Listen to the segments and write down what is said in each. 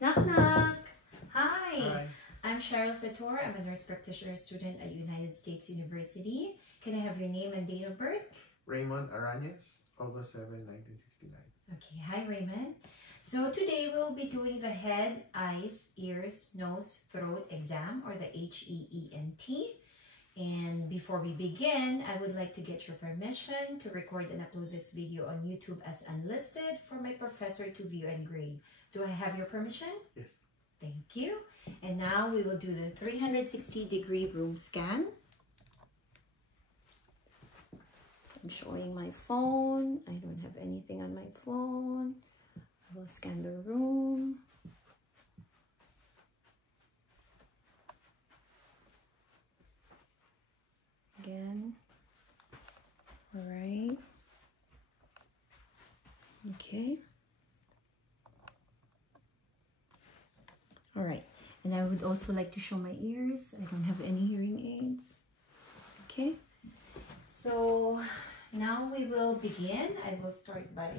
Knock knock. Hi. Hi. I'm Cheryl Sator. I'm a nurse practitioner student at United States University. Can I have your name and date of birth? Raymond Arañez, August 7, 1969. Okay, hi Raymond. So today we'll be doing the head, eyes, ears, nose, throat exam, or the HEENT. And before we begin, I would like to get your permission to record and upload this video on YouTube as unlisted for my professor to view and grade. Do I have your permission? Yes. Thank you. And now we will do the 360-degree room scan. So I'm showing my phone. I don't have anything on my phone. I will scan the room. Again. All right. Okay. All right. And I would also like to show my ears. I don't have any hearing aids. Okay. So now we will begin. I will start by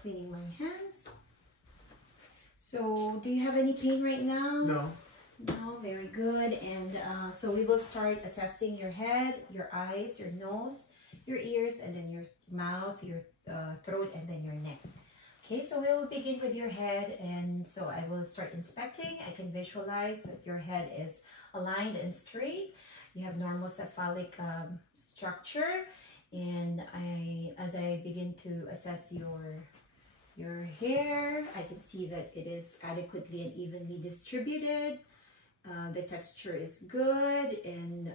cleaning my hands. So do you have any pain right now? No. No, very good. And so we will start assessing your head, your eyes, your nose, your ears, and then your mouth, your throat, and then your neck. Okay, so we will begin with your head, and so I will start inspecting. I can visualize that your head is aligned and straight. You have normal cephalic structure, and as I begin to assess your hair, I can see that it is adequately and evenly distributed. The texture is good, and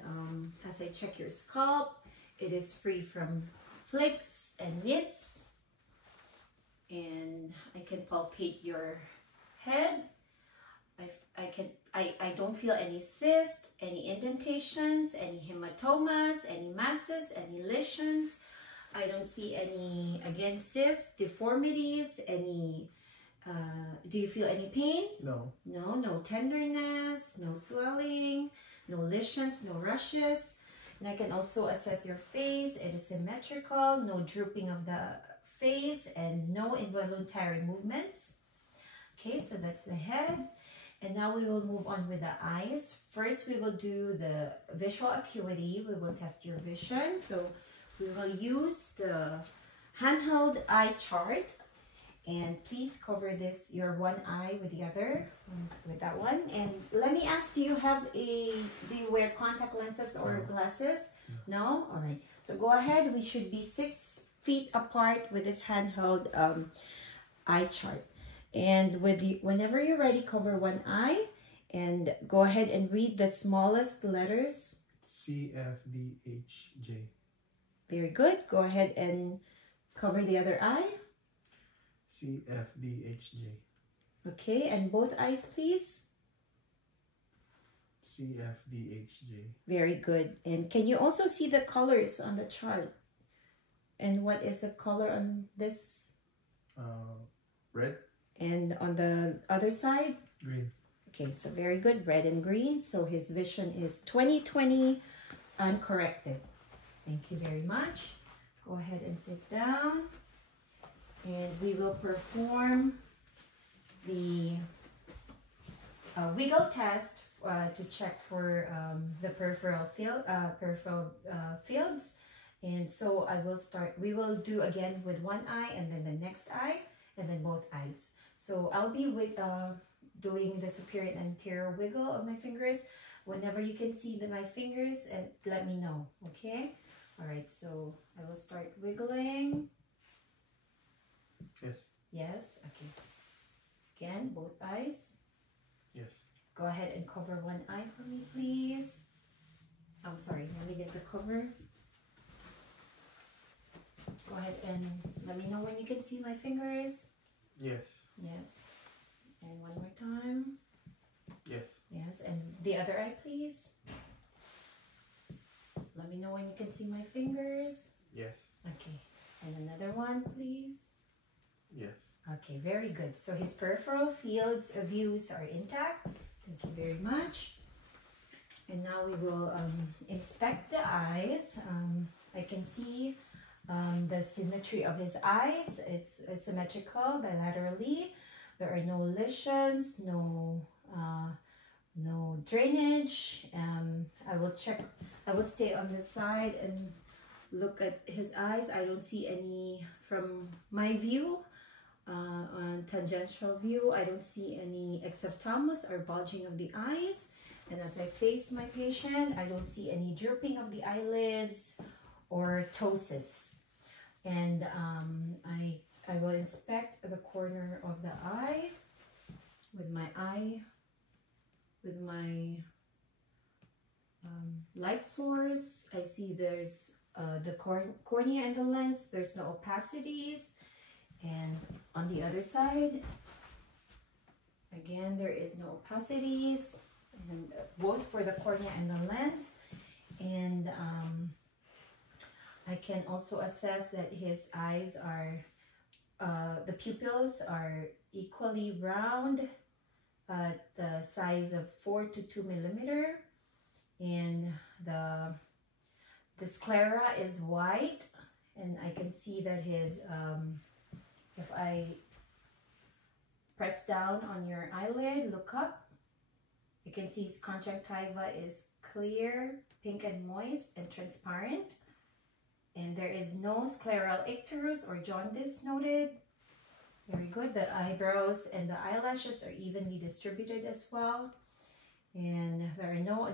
as I check your scalp, it is free from flicks and nits. And I can palpate your head. I don't feel any cysts, any indentations, any hematomas, any masses, any lesions. I don't see any, again, cysts, deformities, any, do you feel any pain? No. No, no tenderness, no swelling, no lesions, no rashes. And I can also assess your face. It is symmetrical, no drooping of the face, and no involuntary movements. Okay, so that's the head. And now we will move on with the eyes. First, we will do the visual acuity. We will test your vision. So we will use the handheld eye chart. And please cover this, your one eye with the other, with that one. And let me ask, do you wear contact lenses or glasses? No? All right. So go ahead. We should be 6 feet apart with this handheld eye chart. And whenever you're ready, cover one eye and go ahead and read the smallest letters. C, F, D, H, J. Very good. Go ahead and cover the other eye. C, F, D, H, J. Okay, and both eyes, please. C, F, D, H, J. Very good. And can you also see the colors on the chart? And what is the color on this? Red. And on the other side? Green. Okay, so very good. Red and green. So his vision is 20/20 uncorrected. Thank you very much. Go ahead and sit down. And we will perform the wiggle test to check for the peripheral fields. And so we will do again with one eye and then the next eye and then both eyes. So I'll be doing the superior and anterior wiggle of my fingers. Whenever you can see my fingers, and let me know, okay? All right, so I will start wiggling. Yes. Yes, okay. Again, both eyes. Yes. Go ahead and cover one eye for me, please. I'm sorry, let me get the cover. Go ahead and let me know when you can see my fingers. Yes. Yes. And one more time. Yes. Yes, and the other eye, please. Let me know when you can see my fingers. Yes. Okay. And another one, please. Yes. Okay, very good. So his peripheral fields of views are intact. Thank you very much. And now we will inspect the eyes. I can see the symmetry of his eyes. It's symmetrical bilaterally. There are no lesions, no drainage. I will stay on the side and look at his eyes. I don't see any from my view. On tangential view, I don't see any exophthalmos or bulging of the eyes. And as I face my patient, I don't see any drooping of the eyelids or ptosis. And I will inspect the corner of the eye with my light source. I see there's the cornea and the lens. There's no opacities. And on the other side, again, there is no opacities, and both for the cornea and the lens. And I can also assess that his eyes are, the pupils are equally round at the size of 4 to 2 millimeter, and the sclera is white, and I can see that his if I press down on your eyelid, look up, you can see his conjunctiva is clear, pink and moist and transparent. And there is no scleral icterus or jaundice noted. Very good. The eyebrows and the eyelashes are evenly distributed as well. And there are no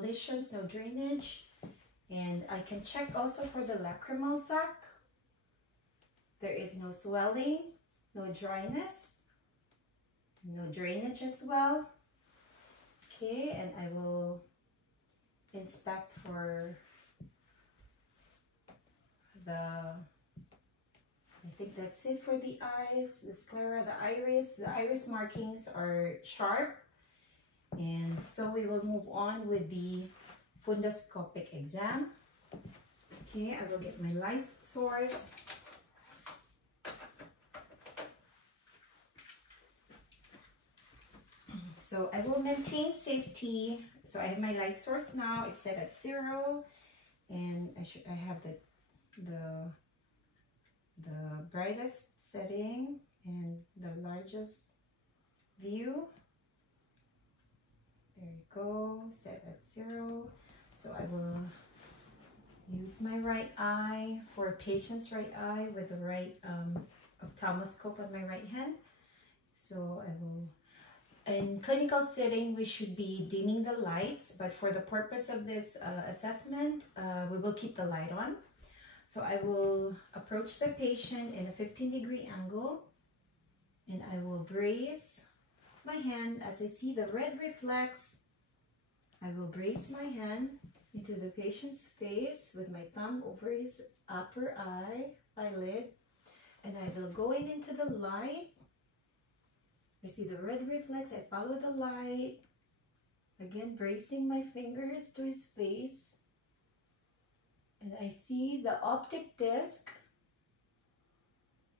lesions, no drainage. And I can check also for the lacrimal sac. There is no swelling, no dryness, no drainage as well. Okay, and I will inspect for I think that's it for the eyes, the sclera, the iris markings are sharp. And so we will move on with the fundoscopic exam. Okay, I will get my light source. So I will maintain safety. So I have my light source now. It's set at 0, and I have the brightest setting and the largest view. There you go, set at 0. So I will use my right eye for patient's right eye with the right ophthalmoscope on my right hand. So I will. In clinical setting, we should be dimming the lights, but for the purpose of this assessment, we will keep the light on. So I will approach the patient in a 15-degree angle, and I will brace my hand. As I see the red reflex, I will brace my hand into the patient's face with my thumb over his upper eyelid, and I will go into the light. I see the red reflex, I follow the light, again bracing my fingers to his face, and I see the optic disc,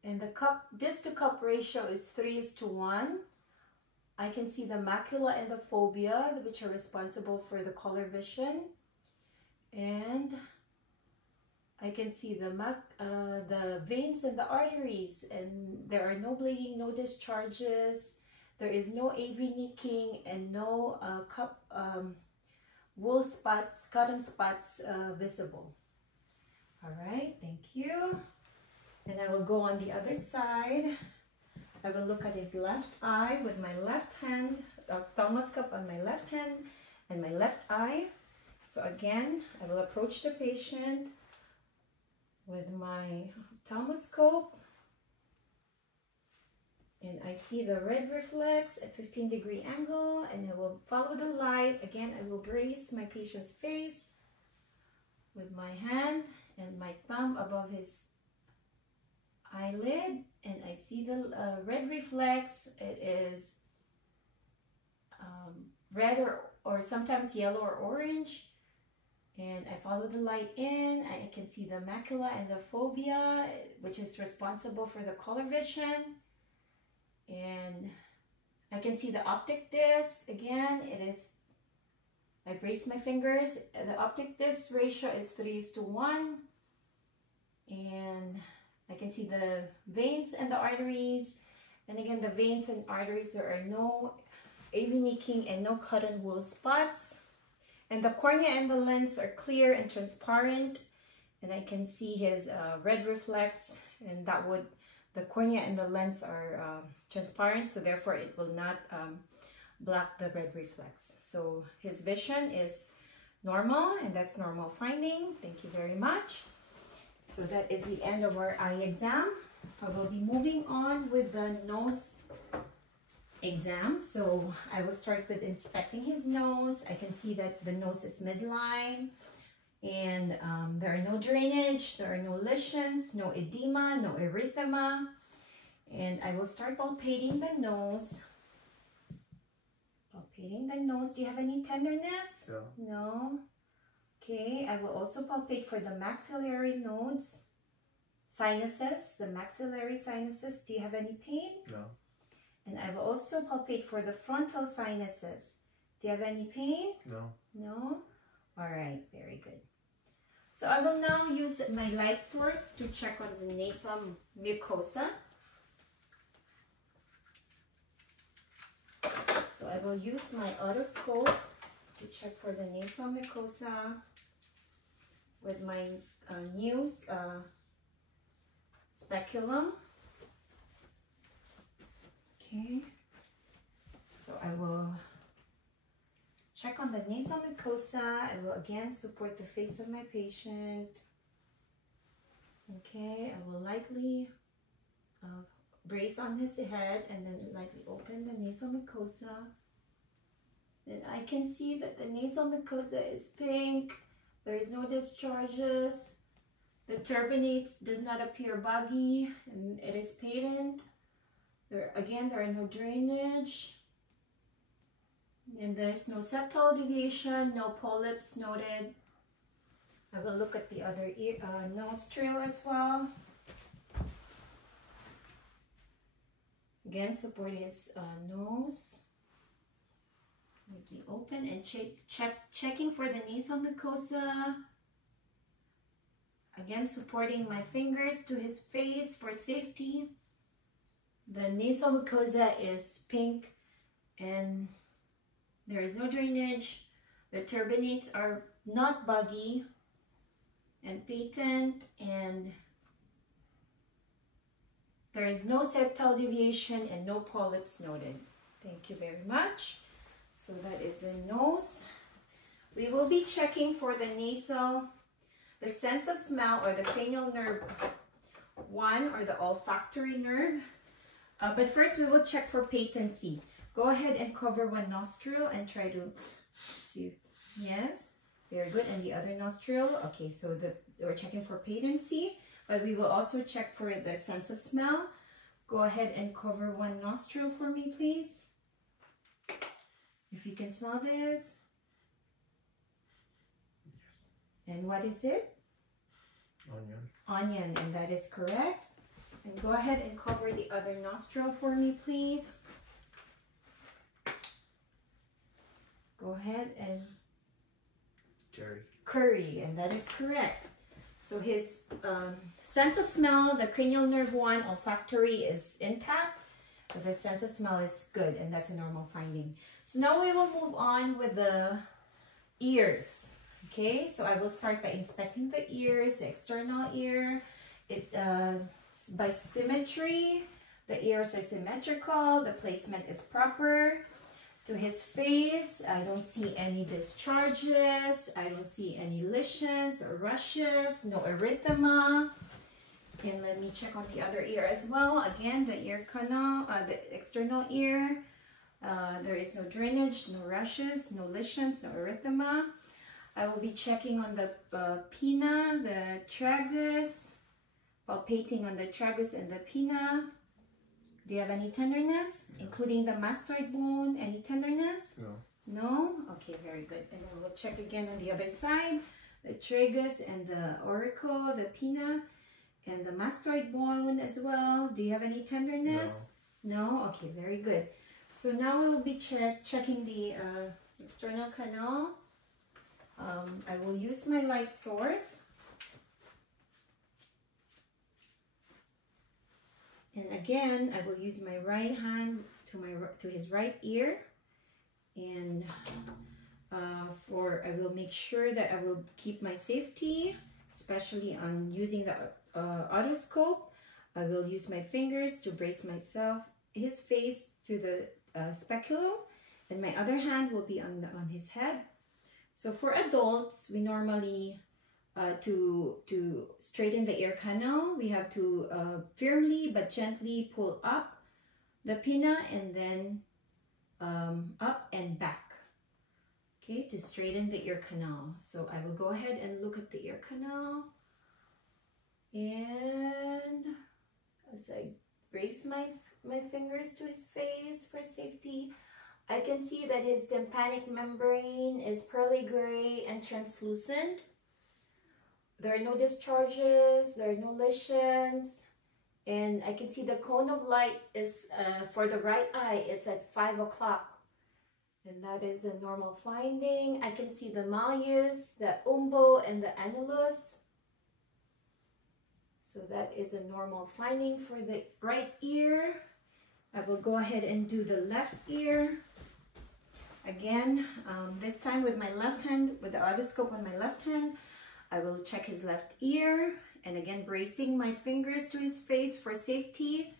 and the disc to cup ratio is 3:1. I can see the macula and the fovea, which are responsible for the color vision, and I can see the veins and the arteries, and there are no bleeding, no discharges. There is no AV nicking and no wool spots, cotton spots visible. All right, thank you. And I will go on the other side. I will look at his left eye with my left hand, ophthalmoscope on my left hand and my left eye. So again, I will approach the patient with my ophthalmoscope, and I see the red reflex at 15-degree angle, and I will follow the light. Again, I will brace my patient's face with my hand and my thumb above his eyelid, and I see the red reflex. It is red or sometimes yellow or orange. And I follow the light in, and I can see the macula and the fovea, which is responsible for the color vision. And I can see the optic disc. Again, I brace my fingers. The optic disc ratio is 3:1. And I can see the veins and the arteries. And again, the veins and arteries, there are no aveniking and no cotton wool spots. And the cornea and the lens are clear and transparent. And I can see his red reflex, and that would, the cornea and the lens are transparent, so therefore it will not block the red reflex. So his vision is normal, and that's normal finding. Thank you very much. So that is the end of our eye exam. I will be moving on with the nose exam. So I will start with inspecting his nose. I can see that the nose is midline, and there are no drainage, there are no lesions, no edema, no erythema. And I will start palpating the nose. Palpating the nose. Do you have any tenderness? No. No. Okay, I will also palpate for the maxillary nodes, sinuses, the maxillary sinuses. Do you have any pain? No. And I will also palpate for the frontal sinuses. Do you have any pain? No. No? All right, very good. So I will now use my light source to check on the nasal mucosa. So I will use my otoscope to check for the nasal mucosa with my new speculum. Okay, so I will check on the nasal mucosa. I will again support the face of my patient. Okay, I will lightly brace on his head and then lightly open the nasal mucosa. Then I can see that the nasal mucosa is pink. There is no discharges. The turbinates does not appear boggy, and it is patent. There are no drainage. And there's no septal deviation, no polyps noted. I will look at the other ear, nostril as well. Again, support his nose. Be open and checking for the nasal mucosa. Again, supporting my fingers to his face for safety. The nasal mucosa is pink and there is no drainage. The turbinates are not boggy and patent, and there is no septal deviation and no polyps noted. Thank you very much. So that is the nose. We will be checking for the nasal, the sense of smell, or the cranial nerve 1, or the olfactory nerve. But first we will check for patency. Go ahead and cover one nostril and try to see. Yes, very good. And the other nostril. Okay, so we're checking for patency, but we will also check for the sense of smell. Go ahead and cover one nostril for me, please. If you can smell this. Yes. And what is it? Onion. Onion, and that is correct. And go ahead and cover the other nostril for me, please. Go ahead and curry, and that is correct. So his sense of smell, the cranial nerve 1, olfactory is intact. But the sense of smell is good, and that's a normal finding. So now we will move on with the ears. Okay, so I will start by inspecting the ears, the external ear. By symmetry, the ears are symmetrical, the placement is proper. To his face, I don't see any discharges, I don't see any lesions or rushes, no erythema. And let me check on the other ear as well. Again, the ear canal, the external ear, there is no drainage, no rushes, no lesions, no erythema. I will be checking on the pinna, the tragus, palpating on the tragus and the pinna. Do you have any tenderness, including the mastoid bone? Any tenderness? No. No? Okay, very good. And then we'll check again on the other side, the tragus and the auricle, the pinna, and the mastoid bone as well. Do you have any tenderness? No? No? Okay, very good. So now we will be checking the external canal. I will use my light source. And again, I will use my right hand to his right ear, and I will make sure that I will keep my safety, especially on using the otoscope. I will use my fingers to brace his face to the speculum, and my other hand will be on his head. So for adults, we normally to straighten the ear canal, we have to firmly but gently pull up the pinna and then up and back, okay, to straighten the ear canal. So I will go ahead and look at the ear canal, and as I brace my fingers to his face for safety, I can see that his tympanic membrane is pearly gray and translucent. There are no discharges, there are no lesions, and I can see the cone of light is, for the right eye, it's at 5 o'clock. And that is a normal finding. I can see the malleus, the umbo, and the annulus. So that is a normal finding for the right ear. I will go ahead and do the left ear. Again, this time with my left hand, with the otoscope on my left hand, I will check his left ear, and again bracing my fingers to his face for safety.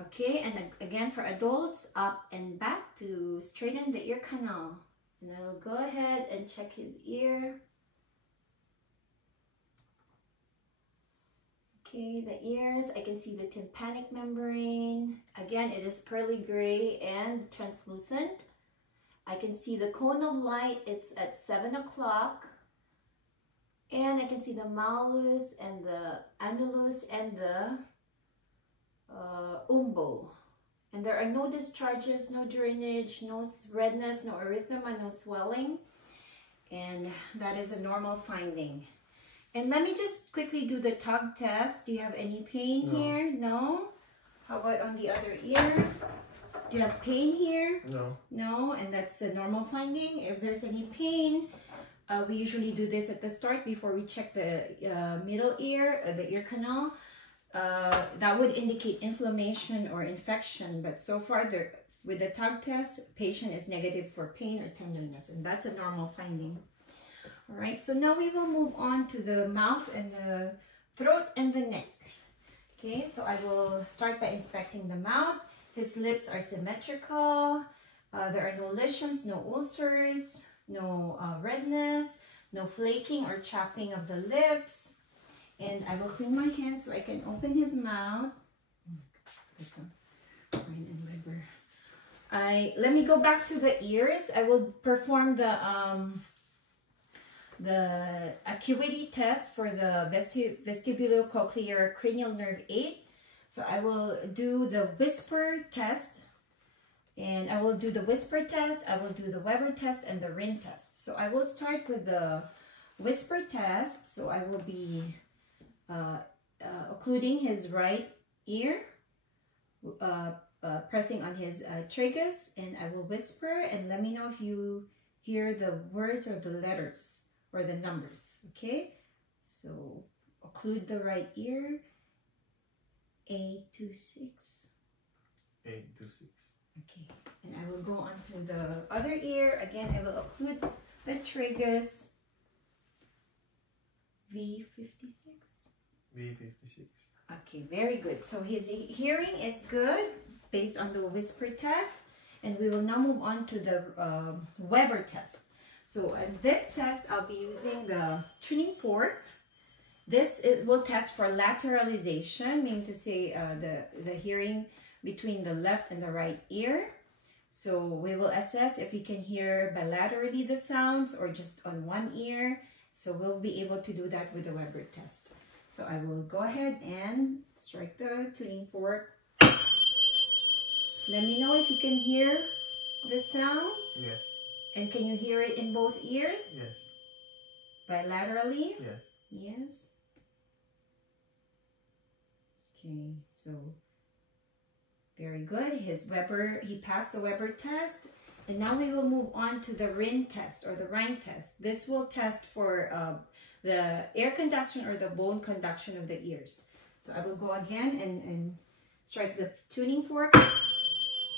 Okay, and again for adults, up and back to straighten the ear canal. And I will go ahead and check his ear. Okay, the ears, I can see the tympanic membrane. Again, it is pearly gray and translucent. I can see the cone of light, it's at 7 o'clock. And I can see the malleus and the annulus and the umbo. And there are no discharges, no drainage, no redness, no erythema, no swelling. And that is a normal finding. And let me just quickly do the tug test. Do you have any pain here? No? How about on the other ear? Do you have pain here? No. No, and that's a normal finding. If there's any pain, we usually do this at the start before we check the middle ear, the ear canal. That would indicate inflammation or infection, but so far with the tug test, patient is negative for pain or tenderness, and that's a normal finding. All right, so now we will move on to the mouth and the throat and the neck. Okay, so I will start by inspecting the mouth. His lips are symmetrical. There are no lesions, no ulcers, no redness, no flaking or chapping of the lips. And I will clean my hands so I can open his mouth. Let me go back to the ears. I will perform the acuity test for the vestibulocochlear cranial nerve 8. So I will do the whisper test, and I will do the whisper test, I will do the Weber test, and the Rin test. So I will start with the whisper test. So I will be occluding his right ear, pressing on his tragus, and I will whisper, and let me know if you hear the words or the letters or the numbers. Okay, so occlude the right ear. 826. 826. Okay, and I will go on to the other ear. Again, I will occlude the tragus. V56. V56. Okay, very good. So his hearing is good based on the whisper test, and we will now move on to the Weber test. So in this test, I'll be using the tuning fork. This will test for lateralization, meaning to say the hearing between the left and the right ear. So we will assess if you can hear bilaterally the sounds or just on one ear. So we'll be able to do that with the Weber test. So I will go ahead and strike the tuning fork. Let me know if you can hear the sound. Yes. And can you hear it in both ears? Yes. Bilaterally? Yes. Yes. Okay, so very good. He passed the Weber test. And now we will move on to the Rin test or the Rhine test. This will test for the air conduction or the bone conduction of the ears. So I will go again and strike the tuning fork.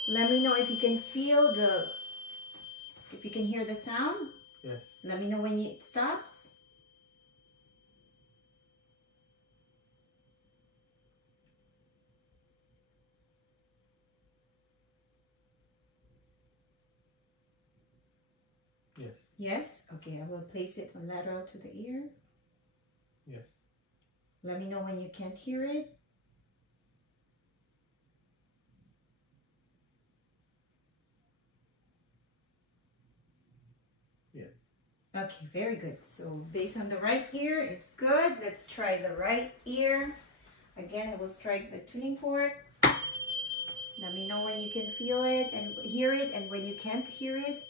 Let me know if you can feel if you can hear the sound. Yes. Let me know when it stops. Yes. Yes? Okay, I will place it lateral to the ear. Yes. Let me know when you can't hear it. Yeah. Okay, very good. So based on the right ear, it's good. Let's try the right ear. Again, I will strike the tuning fork. Let me know when you can feel it and hear it, and when you can't hear it.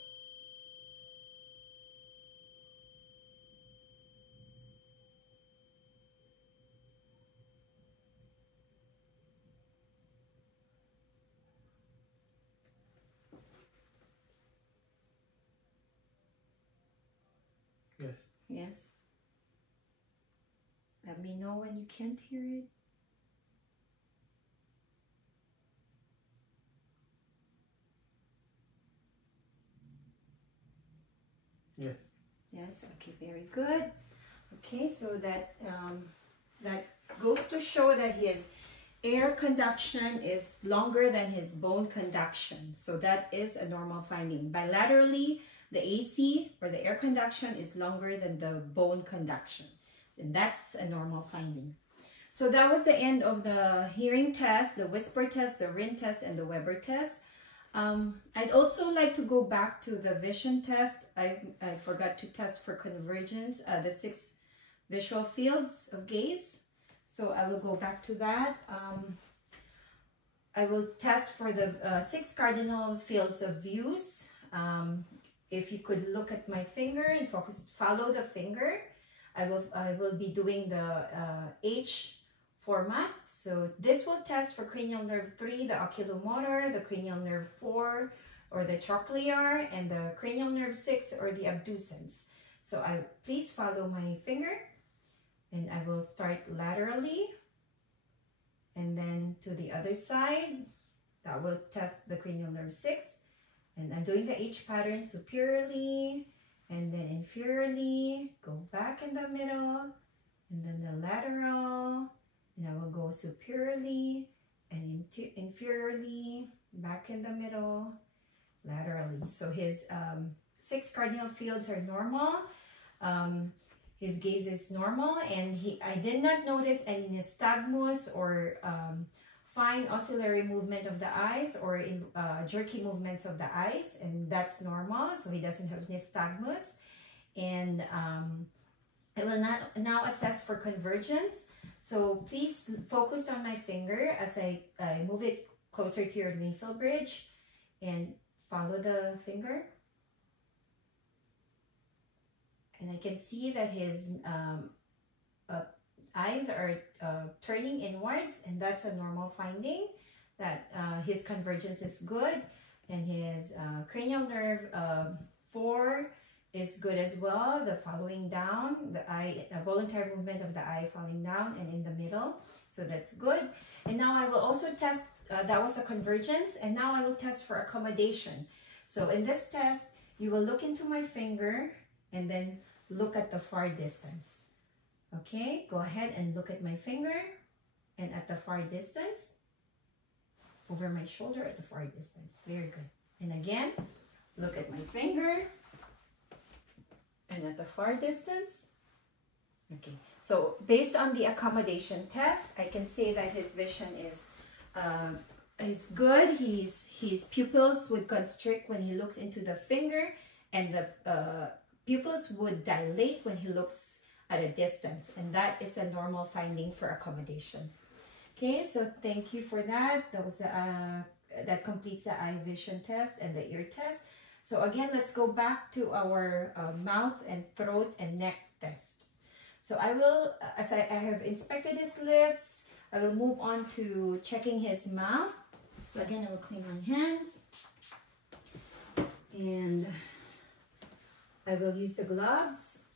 Yes. Yes. Let me know when you can't hear it. Yes. Yes, okay, very good. Okay, so that goes to show that his air conduction is longer than his bone conduction. So that is a normal finding. Bilaterally, the AC or the air conduction is longer than the bone conduction. And that's a normal finding. So that was the end of the hearing test, the whisper test, the RIN test, and the Weber test. I'd also like to go back to the vision test. I forgot to test for convergence, the 6 visual fields of gaze. So I will go back to that. I will test for the 6 cardinal fields of views. If you could look at my finger and follow the finger, I will be doing the H format. So this will test for cranial nerve 3, the oculomotor, the cranial nerve 4, or the trochlear, and the cranial nerve 6, or the abducens. So please follow my finger, and I will start laterally, and then to the other side. That will test the cranial nerve 6, and I'm doing the H pattern superiorly, and then inferiorly, go back in the middle, and then the lateral, and I will go superiorly and inferiorly, back in the middle, laterally. So his 6 cardinal fields are normal. His gaze is normal, and I did not notice any nystagmus or fine oscillatory movement of the eyes, or jerky movements of the eyes, and that's normal. So he doesn't have nystagmus. And I will now assess for convergence. So please focus on my finger as I move it closer to your nasal bridge, and follow the finger. And I can see that his eyes are turning inwards, and that's a normal finding, that his convergence is good, and his cranial nerve 4 is good as well. The following down, the eye, a voluntary movement of the eye falling down and in the middle. So that's good. And now I will also test, that was a convergence, and now I will test for accommodation. So in this test, you will look into my finger and then look at the far distance. Okay, go ahead and look at my finger and at the far distance, over my shoulder at the far distance. Very good. And again, look at my finger and at the far distance. Okay, so based on the accommodation test, I can say that his vision is good. His pupils would constrict when he looks into the finger, and the pupils would dilate when he looks at a distance, and that is a normal finding for accommodation. Okay, so thank you for that. That was that completes the eye vision test and the ear test. So again, let's go back to our mouth and throat and neck test. So I will, as I have inspected his lips, I will move on to checking his mouth. So again, I will clean my hands, and I will use the gloves.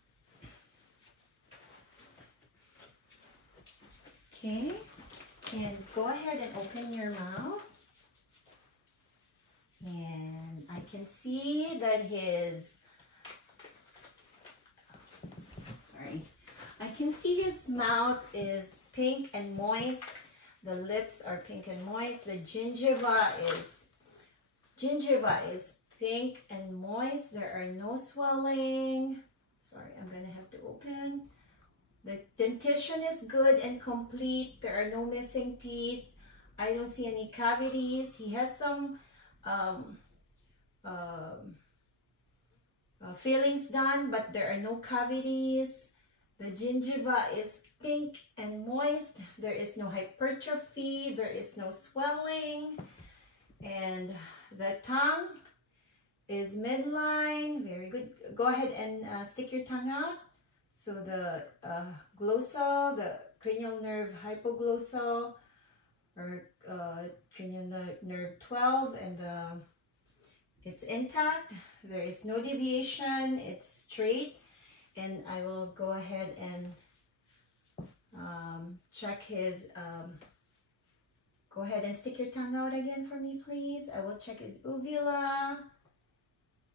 Okay, And go ahead and open your mouth. And I can see that I can see his mouth is pink and moist. The lips are pink and moist. The gingiva is pink and moist. There are no swelling. Sorry, I'm gonna have to open. The dentition is good and complete. There are no missing teeth. I don't see any cavities. He has some fillings done, but there are no cavities. The gingiva is pink and moist. There is no hypertrophy. There is no swelling. And the tongue is midline. Very good. Go ahead and stick your tongue out. So the glossal, the cranial nerve hypoglossal, or cranial nerve 12, and it's intact. There is no deviation. It's straight. And I will go ahead and check his, go ahead and stick your tongue out again for me, please. I will check his uvula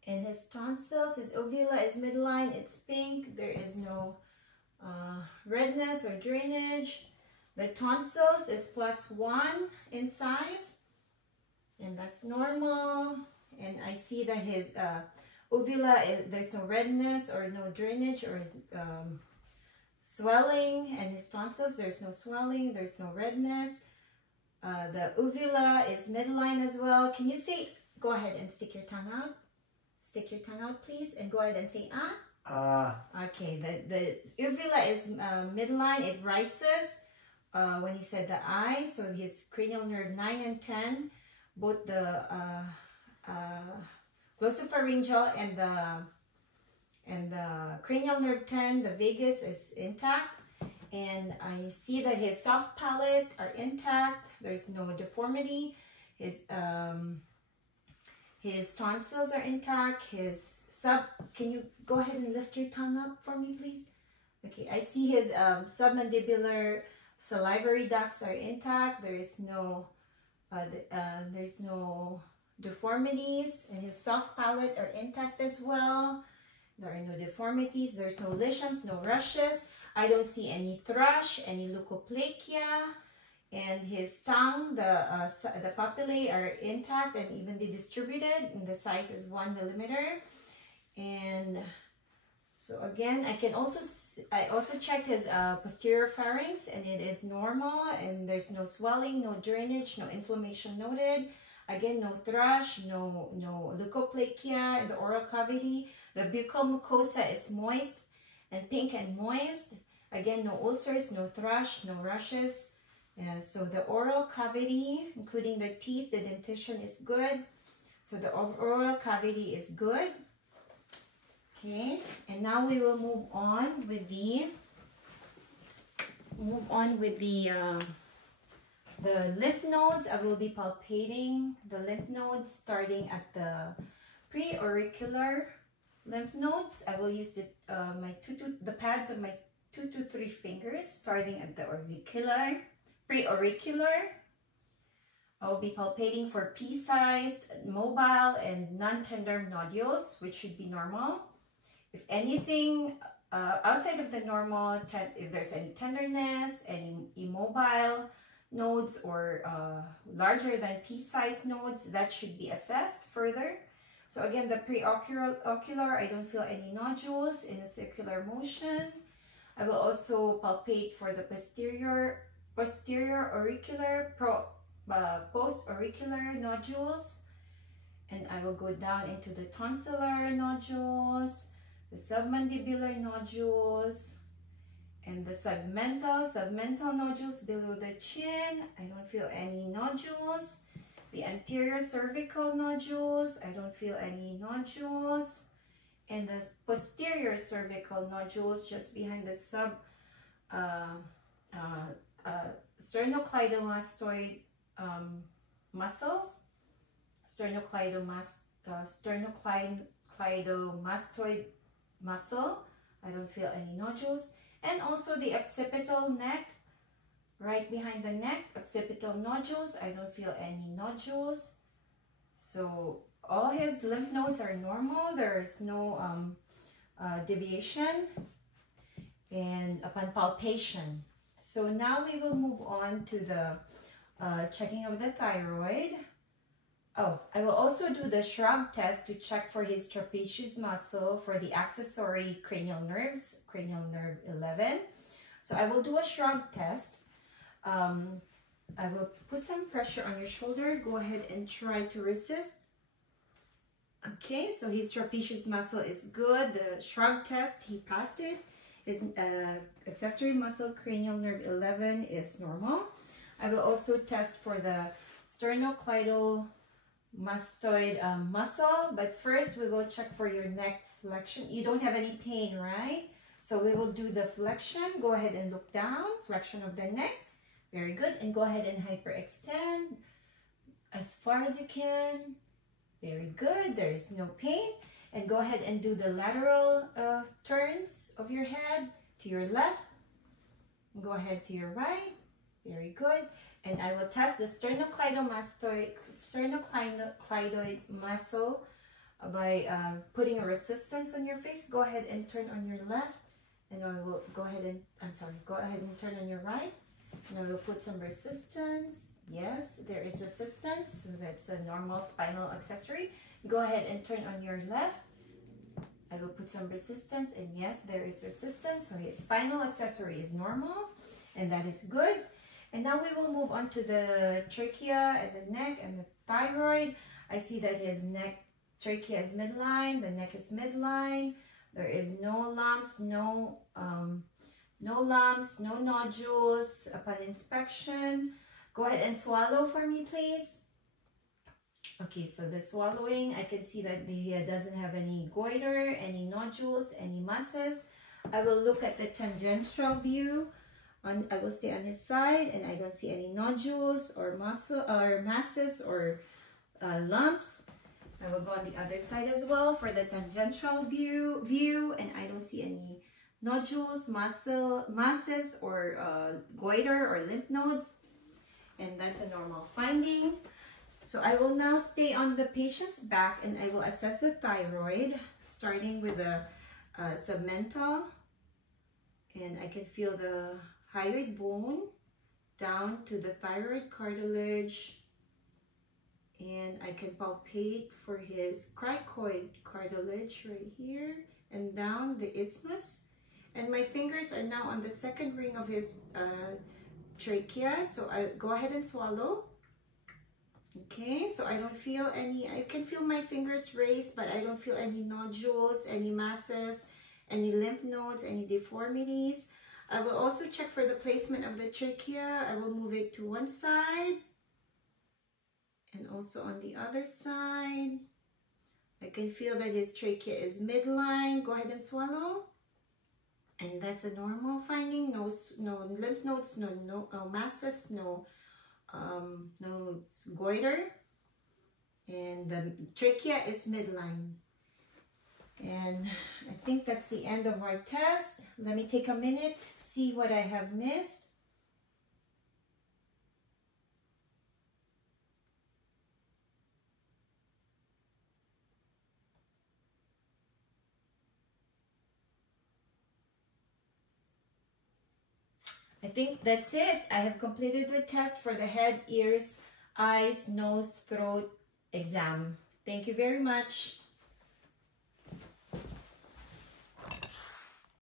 and his tonsils. His uvula is midline, it's pink. There is no redness or drainage. The tonsils is +1 in size, and that's normal. And I see that his uvula, there's no redness or no drainage or swelling, and his tonsils, there's no swelling, there's no redness. The uvula is midline as well. Can you say, go ahead and stick your tongue out. Stick your tongue out, please, and go ahead and say ah. Okay, the uvula is midline. It rises when he said the I, so his cranial nerve 9 and 10, both the glossopharyngeal and the cranial nerve 10, the vagus is intact, and I see that his soft palate are intact. There's no deformity. His tonsils are intact. Can you go ahead and lift your tongue up for me, please? Okay, I see his submandibular salivary ducts are intact. There's no deformities, and his soft palate are intact as well. There are no deformities. There's no lesions, no rushes. I don't see any thrush, any leukoplakia. And his tongue, the papillae are intact and evenly distributed, and the size is 1 millimeter. And so again, I also checked his posterior pharynx, and it is normal, and there's no swelling, no drainage, no inflammation noted. Again, no thrush, no leukoplakia in the oral cavity. The buccal mucosa is moist and pink and moist. Again, no ulcers, no thrush, no rushes. So the oral cavity, including the teeth, the dentition is good. So the oral cavity is good. Okay, and now we will move on with the lymph nodes. I will be palpating the lymph nodes starting at the preauricular lymph nodes. I will use the pads of my 2 to 3 fingers starting at the preauricular. I will be palpating for pea-sized, mobile, and non-tender nodules, which should be normal. If anything outside of the normal, if there's any tenderness, any immobile nodes, or larger than pea-sized nodes, that should be assessed further. So again, the preocular, I don't feel any nodules in a circular motion. I will also palpate for the posterior auricular, post-auricular nodules, and I will go down into the tonsillar nodules, the submandibular nodules, and the segmental nodules below the chin. I don't feel any nodules. The anterior cervical nodules, I don't feel any nodules. And the posterior cervical nodules just behind the sternocleidomastoid muscles, sternocleidomastoid muscle. I don't feel any nodules. And also the occipital neck right behind the neck, occipital nodules. I don't feel any nodules. So all his lymph nodes are normal. There's no deviation and upon palpation. So now we will move on to the checking of the thyroid. Oh, I will also do the shrug test to check for his trapezius muscle for the accessory cranial nerves, cranial nerve 11. So I will do a shrug test. I will put some pressure on your shoulder. Go ahead and try to resist. Okay, so his trapezius muscle is good. The shrug test, he passed it. His accessory muscle, cranial nerve 11, is normal. I will also test for the sternocleidomastoid muscle, but first we will check for your neck flexion. You don't have any pain, right? So we will do the flexion. Go ahead and look down, flexion of the neck. Very good. And go ahead and hyperextend as far as you can. Very good. There is no pain. And go ahead and do the lateral turns of your head to your left. Go ahead to your right. Very good. And I will test the sternocleidomastoid muscle by putting a resistance on your face. Go ahead and turn on your left. And I will go ahead and, go ahead and turn on your right. And I will put some resistance. Yes, there is resistance. So that's a normal spinal accessory. Go ahead and turn on your left. I will put some resistance, and yes, there is resistance. So his spinal accessory is normal, and that is good. And now we will move on to the trachea and the neck and the thyroid. I see that his neck, trachea is midline, the neck is midline. There is no lumps, no nodules upon inspection. Go ahead and swallow for me, please. Okay, so the swallowing, I can see that he doesn't have any goiter, any nodules, any masses. I will look at the tangential view. I will stay on his side, and I don't see any nodules or muscle or masses or lumps. I will go on the other side as well for the tangential view, and I don't see any nodules, masses, or goiter or lymph nodes, and that's a normal finding. So I will now stay on the patient's back, and I will assess the thyroid, starting with the submental, and I can feel the hyoid bone down to the thyroid cartilage, and I can palpate for his cricoid cartilage right here and down the isthmus, and my fingers are now on the second ring of his trachea. So I go ahead and swallow. Okay, so I don't feel any, I can feel my fingers raised, but I don't feel any nodules, any masses, any lymph nodes, any deformities. I will also check for the placement of the trachea. I will move it to one side and also on the other side. I can feel that his trachea is midline. Go ahead and swallow. And that's a normal finding. No lymph nodes, no masses, no goiter, and the trachea is midline. And I think that's the end of our test. Let me take a minute to see what I have missed. I think that's it. I have completed the test for the head, ears, eyes, nose, throat exam. Thank you very much.